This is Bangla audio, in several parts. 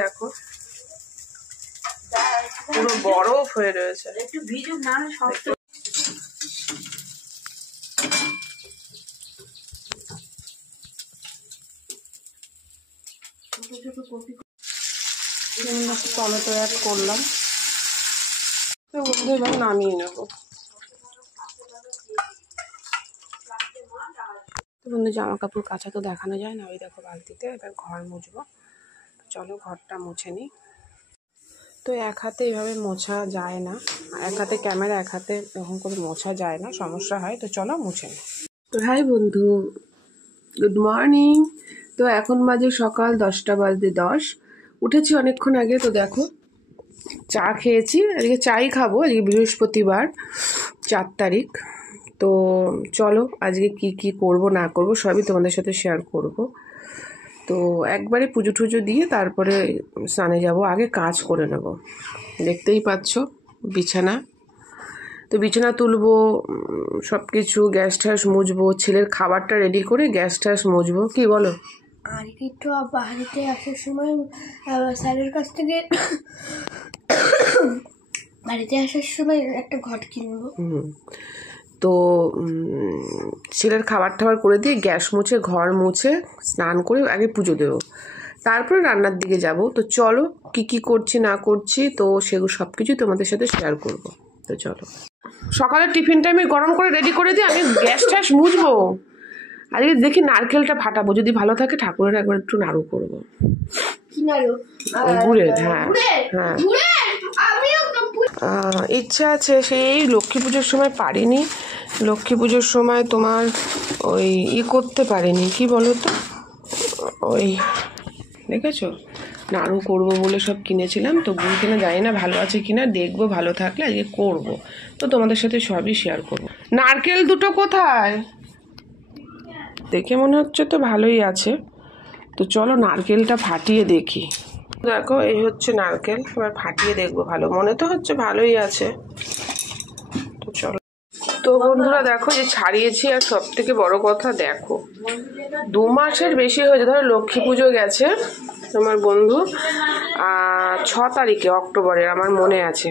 দেখো পুরো বরফ হয়ে রয়েছে। একটু ভিজুক না শক্ত। টমেটো অ্যাড করলাম, তো বন্ধু এবার নামিয়ে নেবো। তো বন্ধু জামা কাপড় কাচা তো দেখানো যায় না, ওই দেখো বালতিতে। এবার ঘর মুছবো, চলো ঘরটা মুছে নিই। তো এক হাতে এইভাবে মোছা যায় না, এক হাতে ক্যামেরা, এক হাতে এরকম করে মোছা যায় না, সমস্যা হয়। তো চলো মুছে নিই। তো হাই বন্ধু, গুড মর্নিং। তো এখন বাজে সকাল 10:10। উঠেছি অনেকক্ষণ আগে। তো দেখো চা খেয়েছি, আজকে চাই খাবো, আজকে বৃহস্পতিবার 4 তারিখ। তো চলো আজকে কি কি করব না করব সবই তোমাদের সাথে শেয়ার করব। তো একবারে পুজো টুজো দিয়ে তারপরে স্নানে যাব, আগে কাজ করে নেব। দেখতেই পাচ্ছ বিছানা, তো বিছানা তুলবো, সব কিছু গ্যাস ট্যাস মুছবো, ছেলের খাবারটা রেডি করে গ্যাস ট্যাস মুছবো। কি বলো? আর একটু বাড়িতে আসার সময় স্যারের কাছ থেকে বাড়িতে আসার সময় একটা ঘট কিনবো। তো ছেলের খাবার টাবার করে দিয়ে গ্যাস মুছে ঘর মুছে স্নান করে আগে পুজো দেবো, তারপরে রান্নার দিকে যাব। তো চলো কি কি করছি না করছি তো সেগুলো সব কিছুই তোমাদের সাথে শেয়ার করব। তো চলো সকালের টিফিনটা আমি গরম করে রেডি করে দিই, আমি গ্যাস ট্যাস মুছবো। আজকে দেখি নারকেলটা ফাটাবো, যদি ভালো থাকে ঠাকুরের একবার একটু নাড়ু করবো। গুড়ের, হ্যাঁ হ্যাঁ, ইচ্ছা আছে। সেই লক্ষ্মী পুজোর সময় পারিনি, লক্ষ্মী পুজোর সময় তোমার ওই করতে পারিনি, কি বলো তো, ওই দেখেছো নাড়ু করবো বলে সব কিনেছিলাম। তো গুড় কিনা জানি না ভালো আছে কিনা, দেখবো, ভালো থাকলে আজকে করবো। তো তোমাদের সাথে সবই শেয়ার করবো। নারকেল দুটো কোথায়? দেখে মনে হচ্ছে তো ভালোই আছে। তো চলো নারকেলটা ফাটিয়ে দেখি। দেখো এই হচ্ছে নারকেল, এবার ফাটিয়ে দেখবো। ভালো মনে তো হচ্ছে ভালোই আছে। তো চলো। তো বন্ধুরা দেখো যে ছাড়িয়েছি, আর সব থেকে বড় কথা দেখো 2 মাসের বেশি হয়েছে। ধরো লক্ষ্মী পুজো গেছে তোমার বন্ধু 6 তারিখে অক্টোবরের, আমার মনে আছে।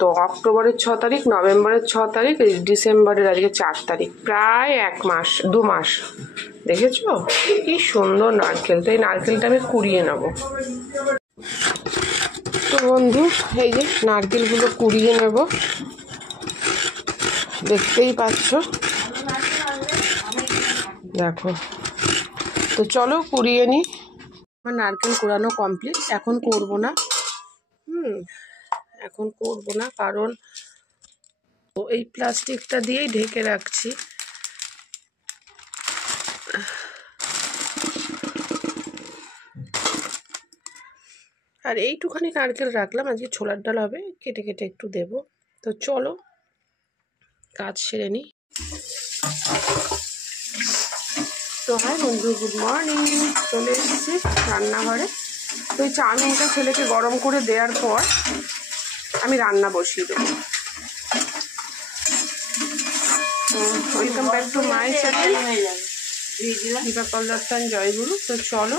তো অক্টোবরের 6 তারিখ, নভেম্বরের 6 তারিখ, ডিসেম্বরের আজকে 4 তারিখ, প্রায় 1 মাস 2 মাস। দেখেছো কি সুন্দর নারকেল। তো এই নারকেলটা আমি কুড়িয়ে নেবো। তো বন্ধু এই যে নারকেলগুলো কুড়িয়ে নেব, দেখতেই পাচ্ছ দেখো। তো চলো কুড়িয়ে নিই। আমার নারকেল কুড়ানো কমপ্লিট, এখন করব না। এখন করব না, কারণ এই প্লাস্টিকটা দিয়েই ঢেকে রাখছি। আর এইটুখানি নারকেল রাখলাম, আজকে ছোলার ডাল হবে, কেটে কেটে একটু দেব। তো চলো কাজ সেরে নিই। তো হ্যাঁ বন্ধু, গুড মর্নিং। চলে এসেছি রান্নাঘরে। তো এই চাউমিনটা ছেলেকে গরম করে দেওয়ার পর আমি রান্না বসিয়ে দেবো। Welcome back to my channel Deepa কলদাস্তান জয়গুরু। তো চলো,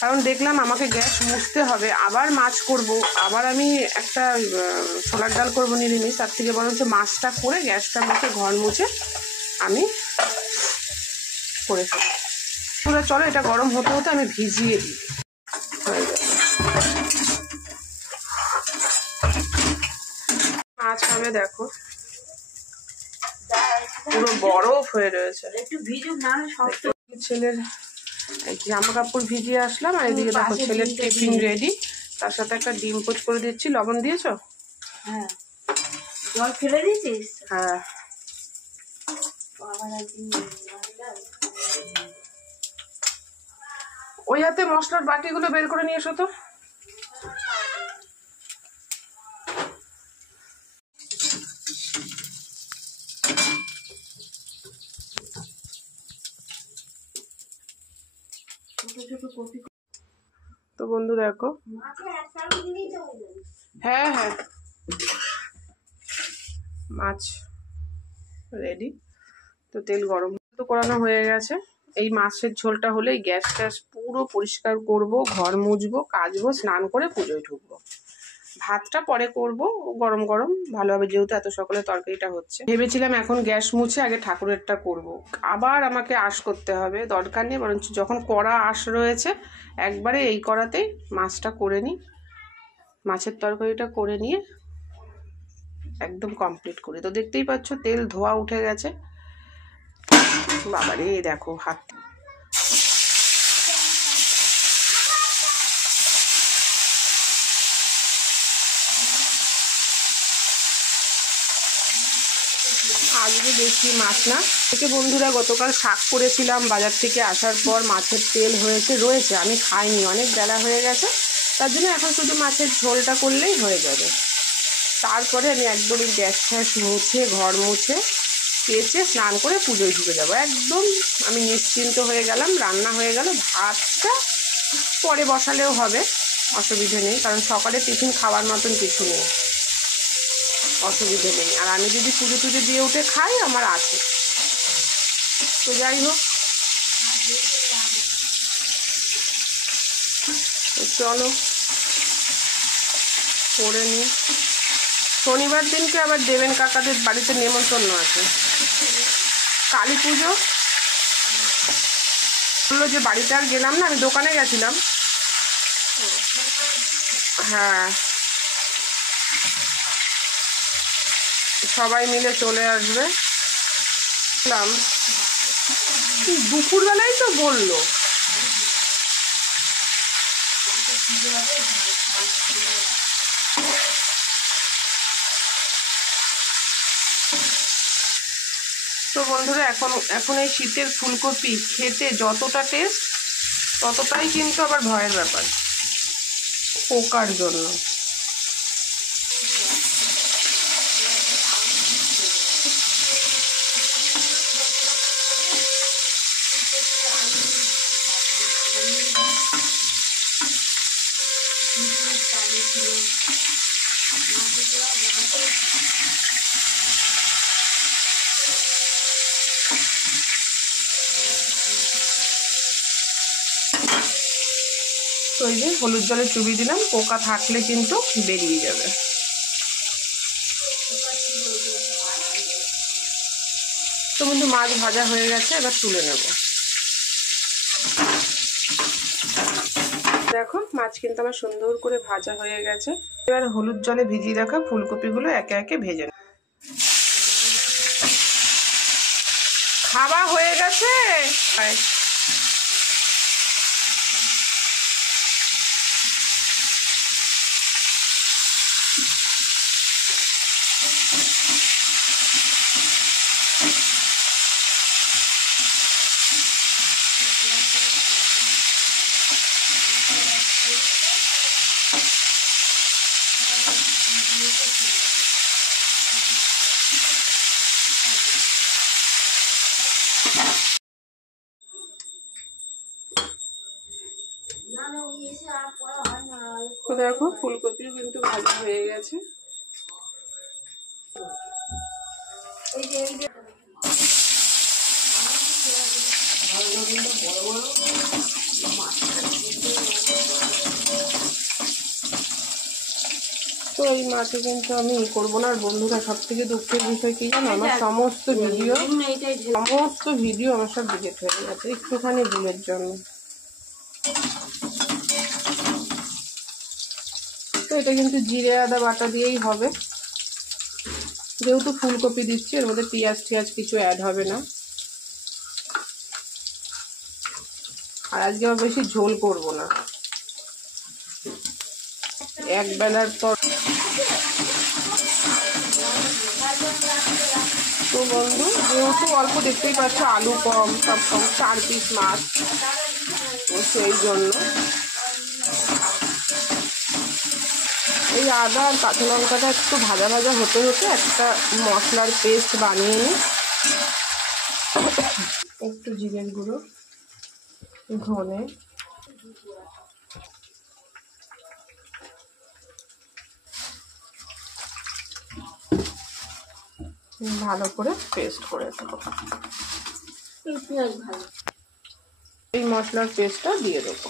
কারণ দেখলাম আমাকে গ্যাস মুছতে হবে, আবার মাছ করব, আবার আমি একটা ছোলার ডাল করবো নিরামিষ, তার থেকে বরঞ্চ মাছটা করে গ্যাসটা মুছে ঘর মুছে আমি করে ফেলি। পুরো চলো এটা গরম হতে হতে আমি ভিজিয়ে দিই। মাছ হবে দেখো পুরো বরফ হয়ে রয়েছে। একটু ভিজুক না শক্ত। ছেলের জামা কাপড় ভিজিয়ে আসলাম, আর এদিকে দেখো ছেলের টিফিন রেডি, তার সাথে একটা ডিম পোচ করে দিচ্ছি। লবণ দিয়েছো? হ্যাঁ। জল ফেলে দিয়েছিস? হ্যাঁ। ওই হাতে মশলার বাটিগুলো বের করে নিয়ে এসো তো। তো বন্ধু দেখো, হ্যাঁ হ্যাঁ মাছ রেডি। তো তেল গরম তো করানো হয়ে গেছে, এই মাছের ঝোলটা হলেই গ্যাস ট্যাস পুরো পরিষ্কার করব, ঘর মুছবো, কাচবো, স্নান করে পুজোয় ঢুকবো। ভাতটা পরে করব গরম গরম ভালোভাবে, যেহেতু এত সকালে তরকারিটা হচ্ছে। ভেবেছিলাম এখন গ্যাস মুছে আগে ঠাকুরেরটা করব, আবার আমাকে আঁশ করতে হবে, দরকার নেই, বরঞ্চ যখন কড়া আঁশ রয়েছে একবারে এই কড়াতেই মাছটা করে নিই, মাছের তরকারিটা করে নিয়ে একদম কমপ্লিট করি। তো দেখতেই পাচ্ছ তেল ধোয়া উঠে গেছে। বাবারে দেখো হাত, আজকে বেশি মাছ না থেকে বন্ধুরা, গতকাল শাক করেছিলাম, বাজার থেকে আসার পর মাছের তেল রয়েছে, আমি খাইনি, অনেক বেলা হয়ে গেছে, তার জন্য এখন শুধু মাছের ঝোলটা করলেই হয়ে যাবে। তারপরে আমি একদম গ্যাস ফ্যাস মুছে, ঘর মুছে, কেচে, স্নান করে পুজোয় ঢুকে যাবো। একদম আমি নিশ্চিন্ত হয়ে গেলাম, রান্না হয়ে গেল। ভাতটা পরে বসালেও হবে, অসুবিধে নেই, কারণ সকালে টিফিন খাওয়ার মতন কিছু নেই, অসুবিধে নেই। আর আমি যদি পুজো টুজো দিয়ে উঠে খাই আমার আছে। তো যাই হোক, তো চলো করে নিই। শনিবার দিনকে আবার দেবেন কাকাদের বাড়িতে নেমন্তন্ন আছে, কালী পুজো। বললো যে বাড়িতে আর গেলাম না, আমি দোকানে গেছিলাম। হ্যাঁ, সবাই মিলে চলে আসবে। দুপুরবেলায় তো বললো। তো বন্ধুরা, এখন এই শীতের ফুলকপি খেতে যতটা টেস্ট, ততটাই কিন্তু আবার ভয়ের ব্যাপার পোকার জন্য। তো এই যে হলুদ জলে চুবিয়ে দিলাম, পোকা থাকলে কিন্তু বেরিয়ে যাবে। তো কিন্তু মাছ ভাজা হয়ে গেছে, এবার তুলে নেব। দেখো মাছ কিন্তু আমার সুন্দর করে ভাজা হয়ে গেছে। এবার হলুদ জলে ভিজিয়ে রাখা ফুলকপিগুলো একে একে ভেজে নেব। খাওয়া হয়ে গেছে। তো দেখো ফুলকপিও কিন্তু ভাজা হয়ে গেছে। তো এই মাছে কিন্তু আমি করবো না। আর বন্ধুরা, সব থেকে দুঃখের বিষয় কি জানো, আমার সমস্ত ভিডিও আমার সব ডিলিট হয়ে গেছে একটুখানি ভুলের জন্য। তো এটা কিন্তু জিরে আদা বাটা দিয়েই হবে, যেহেতু ফুলকপি দিচ্ছি, এর মধ্যে পেঁয়াজ টিয়াজ কিছু অ্যাড হবে না। আর আজকে আমি বেশি ঝোল করব না, এক বেলার পর। তো বন্ধু, যেহেতু অল্প, দেখতেই পাচ্ছ আলু কম, সব কম, 4 পিস মাছ, সেই জন্য এই আদা আর কাঁচা লঙ্কাটা একটু ভাজা ভাজা হতে হতে একটা মশলার পেস্ট বানিয়ে নিই। একটু জিরের গুঁড়ো, ধনে, ভালো করে পেস্ট করে দেবো। এই মশলার পেস্টটা দিয়ে দেবো।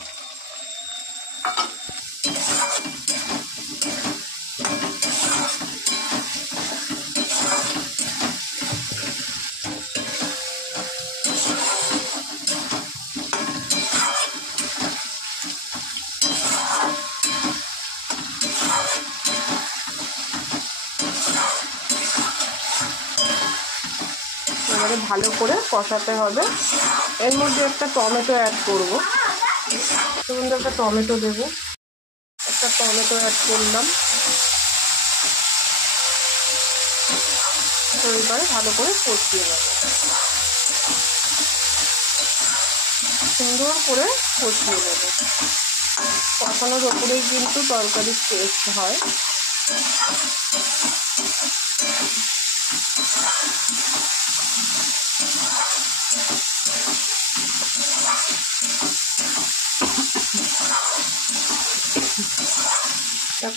এবারে ভালো করে কষাতে হবে। এর মধ্যে একটা টমেটো অ্যাড করবো। বন্ধু একটা টমেটো দেবো, একটা টমেটো অ্যাড করলাম। তো এবারে ভালো করে কষিয়ে নেব, সুন্দর করে কষিয়ে নেব। কষানোর ওপরেই কিন্তু তরকারির টেস্ট হয়।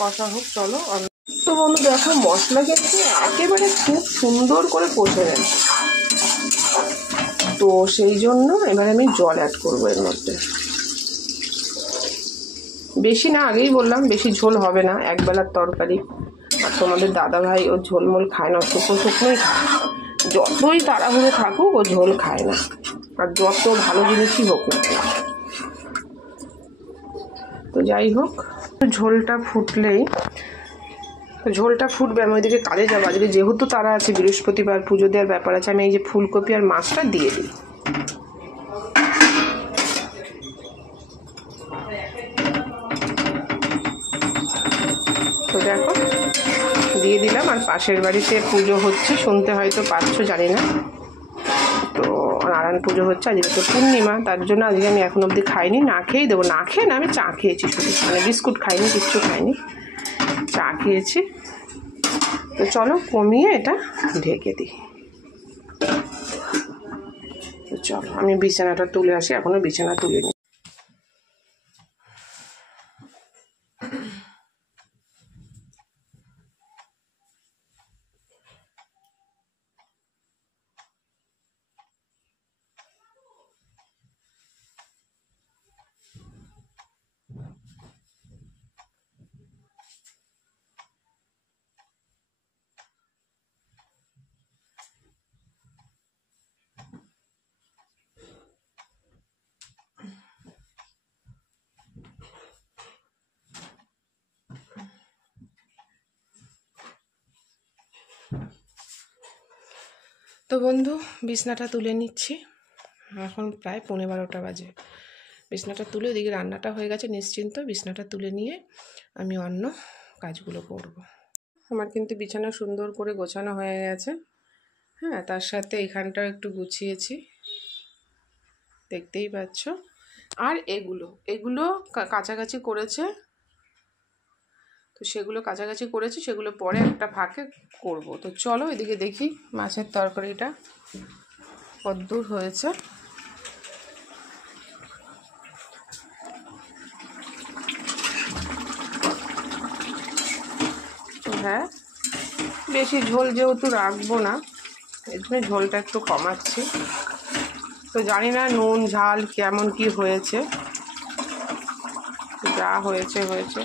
কষা হোক, চলো। তো বন্ধু দেখো, মশলা কিন্তু একেবারে খুব সুন্দর করে কষে গেছে। তো সেই জন্য এবারে আমি জল অ্যাড করবো এর মধ্যে। বেশি না, আগেই বললাম বেশি ঝোল হবে না, একবেলার তরকারি। আর তোমাদের দাদা ভাই ও ঝোলমোল খায় না, শুকনো শুকনোই খায়। যতই তাড়াহুড়ো থাকুক ও ঝোল খায় না, আর যত ভালো জিনিসই হোক না। তো যাই হোক, ঝোলটা ফুটলেই, ঝোলটা ফুটবে, আমি ওইদিকে কাজে যাবো। আজকে যেহেতু তারা আছে, বৃহস্পতিবার পুজো দেওয়ার ব্যাপার আছে, আমি এই যে ফুলকপি আর মাছটা দিয়ে দিই। তো দেখো দিয়ে দিলাম। আর পাশের বাড়িতে পুজো হচ্ছে, শুনতে হয়তো পাচ্ছ, জানি না। তো নারায়ণ পুজো হচ্ছে, আজকে তো পূর্ণিমা, তার জন্য আজকে আমি এখন অবধি খাইনি। না খেয়েই দেবো। না খেয়ে না, আমি চা খেয়েছি শুধু, মানে বিস্কুট খাইনি, কিচ্ছু খাইনি, চা খেয়েছি। তো চলো কমিয়ে এটা ঢেকে দিই। তো চলো আমি বিছানাটা তুলে আসি, এখনো বিছানা তুলিনি। তো বন্ধু বিছনাটা তুলে নিচ্ছি, এখন প্রায় 11:15 বাজে। বিছনাটা তুলে ওদিকে রান্নাটা হয়ে গেছে, নিশ্চিন্ত। বিছনাটা তুলে নিয়ে আমি অন্য কাজগুলো করব। আমার কিন্তু বিছানা সুন্দর করে গোছানো হয়ে গেছে। হ্যাঁ, তার সাথে এখানটাও একটু গুছিয়েছি, দেখতেই পাচ্ছ। আর এগুলো কাছাকাছি করেছে, তো সেগুলো কাছাকাছি করেছি, সেগুলো পরে একটা ফাঁকে করব। তো চলো এদিকে দেখি মাছের তরকারিটা কতদূর হয়েছে। হ্যাঁ, বেশি ঝোল যেহেতু রাখবো না, এর জন্য ঝোলটা একটু কমাচ্ছি। তো জানি না নুন ঝাল কেমন কি হয়েছে, যা হয়েছে হয়েছে।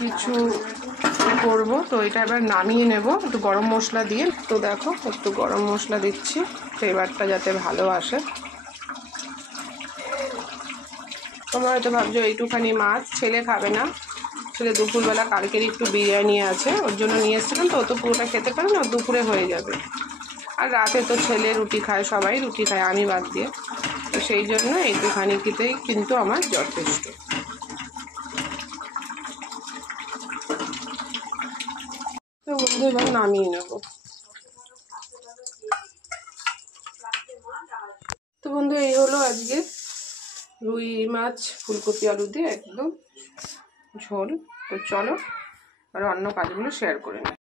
কিছু করবো, তো এটা এবার নামিয়ে নেব একটু গরম মশলা দিয়ে। তো দেখো একটু গরম মশলা দিচ্ছি, ফ্লেভারটা যাতে ভালো আসে। তোমরা হয়তো ভাবছো এইটুখানি মাছ ছেলে খাবে না, ছেলে দুপুরবেলা কালকের একটু বিরিয়ানি আছে, ওর জন্য নিয়ে এসেছিলাম। তো ও তো পুরোটা খেতে পারে না, দুপুরে হয়ে যাবে। আর রাতে তো ছেলে রুটি খায়, সবাই রুটি খায়, আমি বাদ দিয়ে। তো সেই জন্য এইটুখানি খেতেই কিন্তু আমার যথেষ্ট। তো বন্ধু এবার নামিয়ে নেব। তো বন্ধু এই হলো আজকে রুই মাছ ফুলকপি আলু দিয়ে একদম ঝোল। তো চলো আর অন্য কাজগুলো শেয়ার করে নিই।